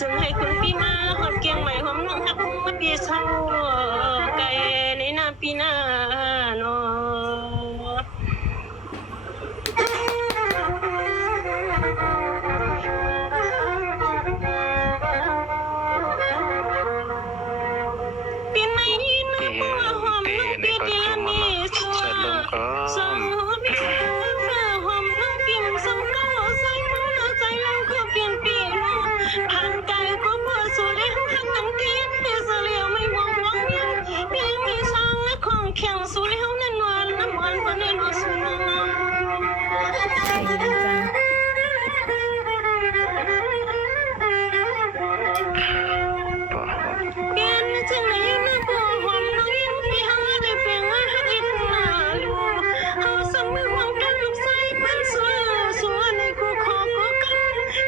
ส่งให้คุณปีมาหอดเกียงใหม่หอมน้องหักมาปีเศร้าไก่ในหน้าปีหน้าเนาะปีใหม่นี้นะบัวหอมน้องปีที่ละมีสัวสองปีหอมน้องปีมสองเก้าใส่มือใจแล้วก็เปลี่ยนปีเนาะผ่านไกลก็พอสู่เลี้ยงทางกันกินเสียเลี้ยวไม่มองมองยังปีมีช่างและของแข็งสู่เลี้ยวแน่นอนน้ำมันก็แน่นอนสู่น้องเปลี่ยนจังไหนนะบัวหอมน้องยิ้มปีหาได้เปลี่ยนอาอินนาลูเฮาสมือหวังกันลูกใส่เป็นสัวในกูขอกูกัน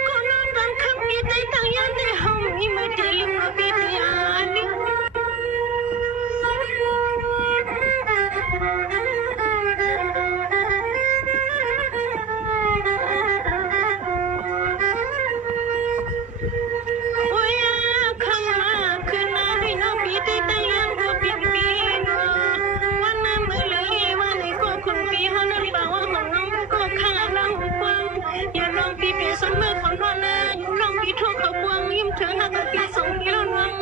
ก็นอนดันคำมีใจตั้งยันได้เฮามีไม่ได้ลืมว่าปีที่อานิ โอ้ยคำมาคืนนาด้วยน้องปีที่ตั้งยันก็ปีปีเนาะวันนั้นเมื่อเลยวันนี้ก็คุณปีเขานั่นบ่าวว่าของน้องก็ข้าน้องฟังอย่าน้องปีปีสมมือของนอนนะอยู่น้องปีทุกข์กับวงยิ้มถึงหักปีสองปีแล้วน้อง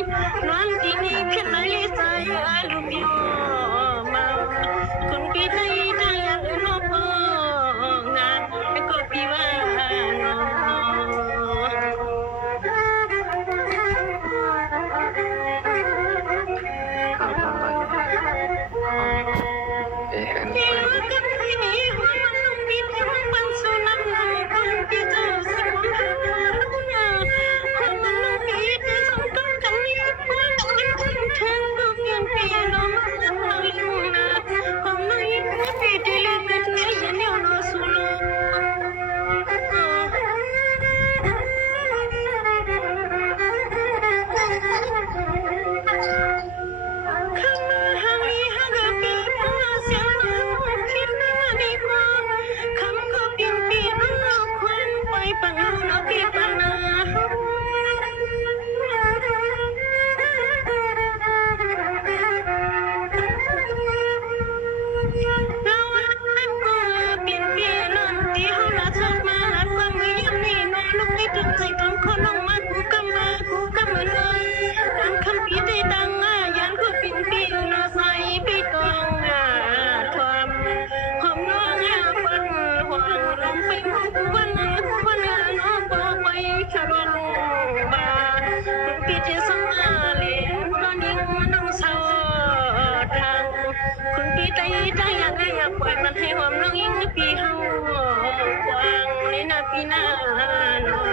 นอนปีนี้เพียงไหนลิใจลูกพี่มาคุณปีที่ตั้งยันน้องงานก็ปีว่าน้อง ที่รู้กันที่มีหัวมันนุ่มมีที่ห้องมันสุนัขนำคนที่เจอสิ่งมันหารู้นะคนมันนุ่มมีที่สองกันกันนี้ว่าต้องเป็นคนเทิงก็เปลี่ยนปีน้องมันเราอยู่นะความน้อยปีที่เลือกเป็นนี้ยันเดียวน้อสุโลข้ามาหาลีหากปีมาเสียงน้องคิดว่าดีกว่าคำก็เปลี่ยนปีน้องควันไปปังน้องปีปังนา เราอันก็เปลี่ยนเปลี่ยนนั่นที่เขาละชอบมาหันความมือยังนี่น้องลูกไม่ถึงใจทั้งคนน้องมากูกำเลยดังคำปีได้ดังยันก็เปลี่ยนเปลี่ยนน่าใส่ไปตองความหอมน้องฟันหวังลมไปมองกูวันน้องบอกไว้ชะลอนบาคุณปีที่สมาเลี้ยงตอนนี้น้องเศร้าทางคุณปีใจอยากปล่อยมันให้หอมน้องยิ่งปีเฮากวางในหน้าปีหน้าน้อง